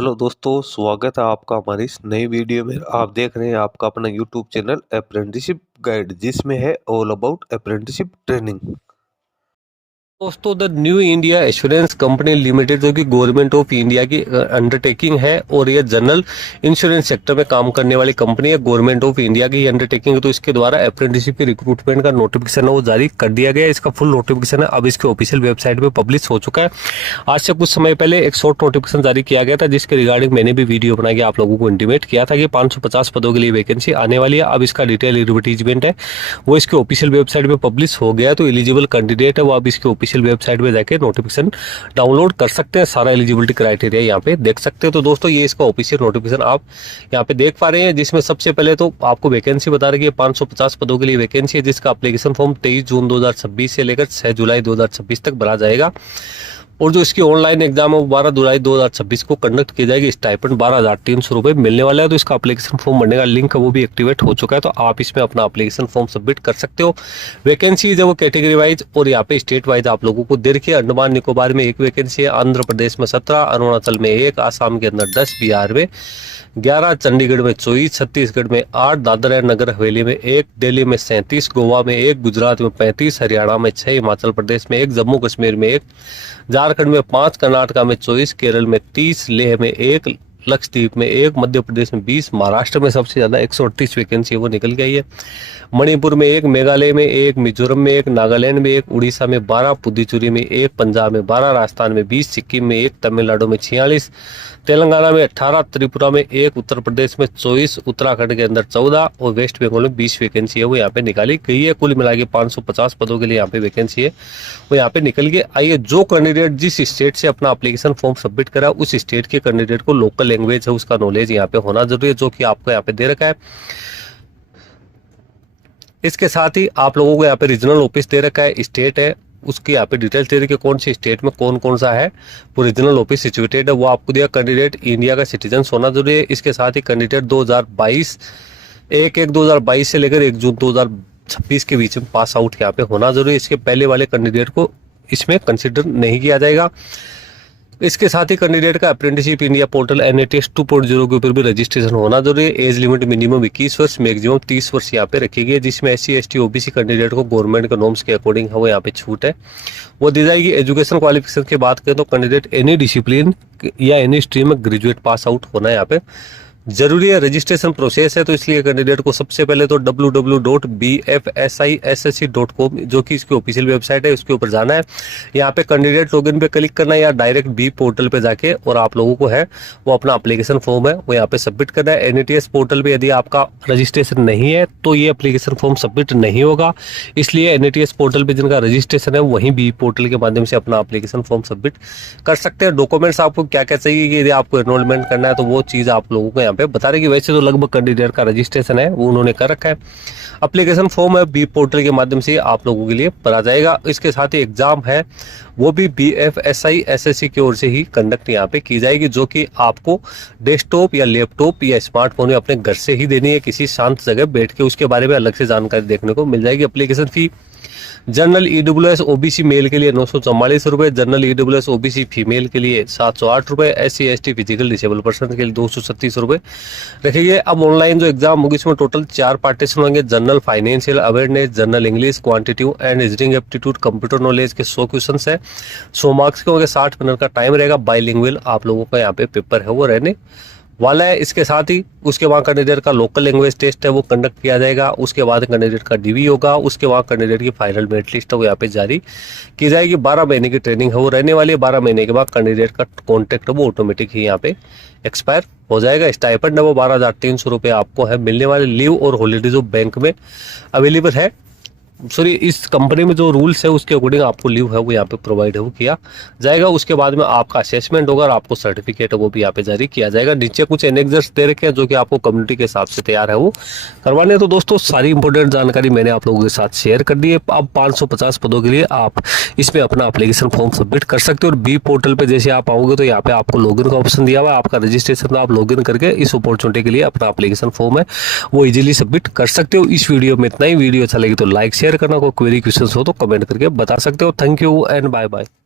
Hello दोस्तों, स्वागत है आपका हमारी इस नई वीडियो में। आप देख रहे हैं आपका अपना यूट्यूब चैनल अप्रेंटिसशिप गाइड, जिसमें है ऑल अबाउट अप्रेंटिसशिप ट्रेनिंग। दोस्तों the new India assurance company limited जो कि गवर्नमेंट ऑफ इंडिया की अंडरटेकिंग है और ये जनरल इंश्योरेंस सेक्टर में काम करने वाली कंपनी है। गवर्नमेंट ऑफ इंडिया की अंडरटेकिंग है, तो इसके द्वारा अप्रेंटिसशिप की रिक्रूटमेंट का नोटिफिकेशन है वो जारी कर दिया गया है। इसका फुल नोटिफिकेशन है अब इसके ऑफिशियल वेबसाइट पे पब्लिश हो चुका है। आज से कुछ समय पहले एक शॉर्ट नोटिफिकेशन जारी किया गया था, जिसके रिगार्डिंग मैंने भी वीडियो बना के आप लोगों को इंटीमेट किया था कि 550 पदों के लिए वैकेंसी आने वाली है। अब इसका डिटेल एडवर्टीजमेंट है वो इसके ऑफिशियल वेबसाइट पे पब्लिश हो गया, तो एलिजिबल कैंडिडेट है वो अब इसके ऑफिशियल वेबसाइट पे जाके नोटिफिकेशन डाउनलोड कर सकते हैं। सारा एलिजिबिलिटी क्राइटेरिया यहाँ पे देख सकते हैं। तो दोस्तों ये इसका ऑफिशियल नोटिफिकेशन आप यहाँ पे देख पा रहे हैं, जिसमें सबसे पहले तो आपको वैकेंसी बता रही है 550 पदों के लिए वैकेंसी है, जिसका एप्लीकेशन फॉर्म 23 जून 2026 से लेकर 6 जुलाई 2026 तक भरा जाएगा। और जो इसकी ऑनलाइन एग्जाम है वो 12 जुलाई 2026 को कंडक्ट की जाएगी। स्टाइपेंड 12,300 रुपये मिलने वाला है। तो इसका एप्लीकेशन फॉर्म भरने का लिंक है वो भी एक्टिवेट हो चुका है, तो आप इसमें अपना एप्लीकेशन फॉर्म सबमिट कर सकते हो। वैकेंसी है वो कैटेगरी वाइज और यहाँ पे स्टेट वाइज आप लोगों को दे रखी है। अंडमान निकोबार में 1 वैकेंसी है, आंध्र प्रदेश में 17, अरुणाचल में 1, आसाम के अंदर 10, बिहार में 11, चंडीगढ़ में 24, छत्तीसगढ़ में 8, दादरा एंड नगर हवेली में 1, दिल्ली में 37, गोवा में 1, गुजरात में 35, हरियाणा में 6, हिमाचल प्रदेश में 1, जम्मू कश्मीर में 1, झारखंड में 5, कर्नाटका में 24, केरल में 30, लेह में 1, लक्षद्वीप में 1, मध्य प्रदेश में 20, महाराष्ट्र में सबसे ज्यादा 138 वैकेंसी वो निकल गई है। मणिपुर में 1, मेघालय में 1, मिजोरम में 1, नागालैंड में 1, उड़ीसा में 12, पुदुचेरी में 1, पंजाब में 12, राजस्थान में 20, सिक्किम में 1, तमिलनाडु में 46, तेलंगाना में 18, त्रिपुरा में 1, उत्तर प्रदेश में 24, उत्तराखंड के अंदर 14 और वेस्ट बंगाल में 20 वैकेंसी है वो यहाँ पे निकाली गई है। कुल मिला के 550 पदों के लिए यहाँ पे वैकेंसी है वो यहाँ पे निकल गई। आइए, जो कैंडिडेट जिस स्टेट से अपना एप्लीकेशन फॉर्म सबमिट करा उस स्टेट के कैंडिडेट को लोकल लैंग्वेज है उसका नॉलेज यहाँ पे होना जरूरी है, जो कि आपको यहाँ पे दे रखा है। इसके साथ ही आप लोगों को यहाँ पे रीजनल ऑफिस दे रखा है, स्टेट है उसकी यहाँ पे डिटेल्स दे रखी है, कौन सी स्टेट में कौन कौन सा है वो रीजनल ऑफिस सिचुएटेड है वो आपको दिया। कैंडिडेट इंडिया का सिटीजन होना जरूरी है। इसके साथ ही कैंडिडेट 2022 से लेकर 1 जून 2026 के बीच में पास आउट यहाँ पे होना जरूरी है। इसके पहले वाले कैंडिडेट को इसमें कंसिडर नहीं किया जाएगा। इसके साथ ही कैंडिडेट का अप्रेंटिसशिप इंडिया पोर्टल NATS 2.0 के ऊपर भी रजिस्ट्रेशन होना जरूरी है। एज लिमिट मिनिमम 21 वर्ष, मैक्सिमम 30 वर्ष यहाँ पे रखी गई है, जिसमें SC ST OBC कैंडिडेट को गवर्नमेंट के नॉर्म्स के अकॉर्डिंग है वो यहाँ पे छूट है वो दी जाएगी। एजुकेशन क्वालिफिकेशन की बात करें तो कैंडिडेट एनी डिसिप्लिन या एनी स्ट्रीम में ग्रेजुएट पास आउट होना यहाँ पे जरूरी है। रजिस्ट्रेशन प्रोसेस है, तो इसलिए कैंडिडेट को सबसे पहले तो www.bfsissc.com जो कि इसकी ऑफिशियल वेबसाइट है उसके ऊपर जाना है। यहाँ पे कैंडिडेट लॉगिन पे क्लिक करना है या डायरेक्ट बी पोर्टल पे जाके और आप लोगों को है वो अपना एप्लीकेशन फॉर्म है वो यहाँ पे सबमिट करना है। NATS पोर्टल पे यदि आपका रजिस्ट्रेशन नहीं है तो ये एप्लीकेशन फॉर्म सबमिट नहीं होगा, इसलिए NATS पोर्टल पे जिनका रजिस्ट्रेशन है वहीं बी पोर्टल के माध्यम से अपना एप्लीकेशन फॉर्म सबमिट कर सकते हैं। डॉक्यूमेंट्स आपको क्या क्या चाहिए कि यदि आपको एनरोलमेंट करना है तो वो चीज़ आप लोगों को यहाँ पे बता रहे कि वैसे तो लगभग कैंडिडेट का रजिस्ट्रेशन है वो उन्होंने कर रखा है। एप्लीकेशन फॉर्म है बी पोर्टल के माध्यम से आप लोगों के लिए भरा जाएगा। इसके साथ ही एग्जाम है वो भी BFSI SSC की ओर से ही कंडक्ट यहाँ पे की जाएगी, जो कि आपको डेस्कटॉप या लैपटॉप या स्मार्टफोन अपने घर से ही देनी है, किसी शांत जगह बैठ के। उसके बारे में अलग से जानकारी देखने को मिल जाएगी। Application fee general EWS OBC male के लिए 944 रुपये, जनरल EWS OBC फीमेल के लिए 708 रुपये, SC ST physical disable person के लिए 236 रुपये रखेंगे। अब ऑनलाइन जो एग्जाम होगी इसमें टोटल 4 पार्टीशन होंगे। General financial awareness, general English, quantitative and reasoning aptitude, computer knowledge के 100 क्वेश्चन है। 100 मार्क्स के होंगे, 60 मिनट का टाइम रहेगा। बाइलिंगुअल आप लोगों का यहाँ पे पेपर है वो रहने वाला है। इसके साथ ही उसके बाद कैंडिडेट का लोकल लैंग्वेज टेस्ट है वो कंडक्ट किया जाएगा। उसके बाद कैंडिडेट का DV होगा। उसके बाद कैंडिडेट की फाइनल मेरिट लिस्ट है वो यहाँ पे जारी की जाएगी। 12 महीने की ट्रेनिंग है वो रहने वाली है। 12 महीने के बाद कैंडिडेट का कॉन्ट्रैक्ट है वो ऑटोमेटिक ही यहाँ पे एक्सपायर हो जाएगा। स्टाइपेंड है वो 12,300 रुपये आपको है मिलने वाले। लीव और हॉलीडे जो बैंक में अवेलेबल है, सॉरी इस कंपनी में जो रूल्स है उसके अकॉर्डिंग आपको लीव है वो यहाँ पे प्रोवाइड है वो किया जाएगा। उसके बाद में आपका असेसमेंट होगा और आपको सर्टिफिकेट है वो भी यहाँ पे जारी किया जाएगा। नीचे कुछ एनेक्सर्स दे रखे हैं जो कि आपको कम्युनिटी के हिसाब से तैयार है वो करवाने। तो दोस्तों सारी इंपॉर्टेंट जानकारी मैंने आप लोगों के साथ शेयर कर दी है। अब 550 पदों के लिए आप इसमें अपना एप्लीकेशन फॉर्म सबमिट कर सकते हो। और बी पोर्टल पे जैसे आप आओगे तो यहाँ पे आपको लॉगिन का ऑप्शन दिया हुआ है। आपका रजिस्ट्रेशन आप लॉगिन करके इस अपॉर्चुनिटी के लिए अपना एप्लीकेशन फॉर्म है वो इजीली सबमिट कर सकते हो। इस वीडियो में इतना ही। वीडियो अच्छा लगे तो लाइक शेयर करना, कोई क्वेरी क्वेश्चन हो तो कमेंट करके बता सकते हो। Thank you and bye bye.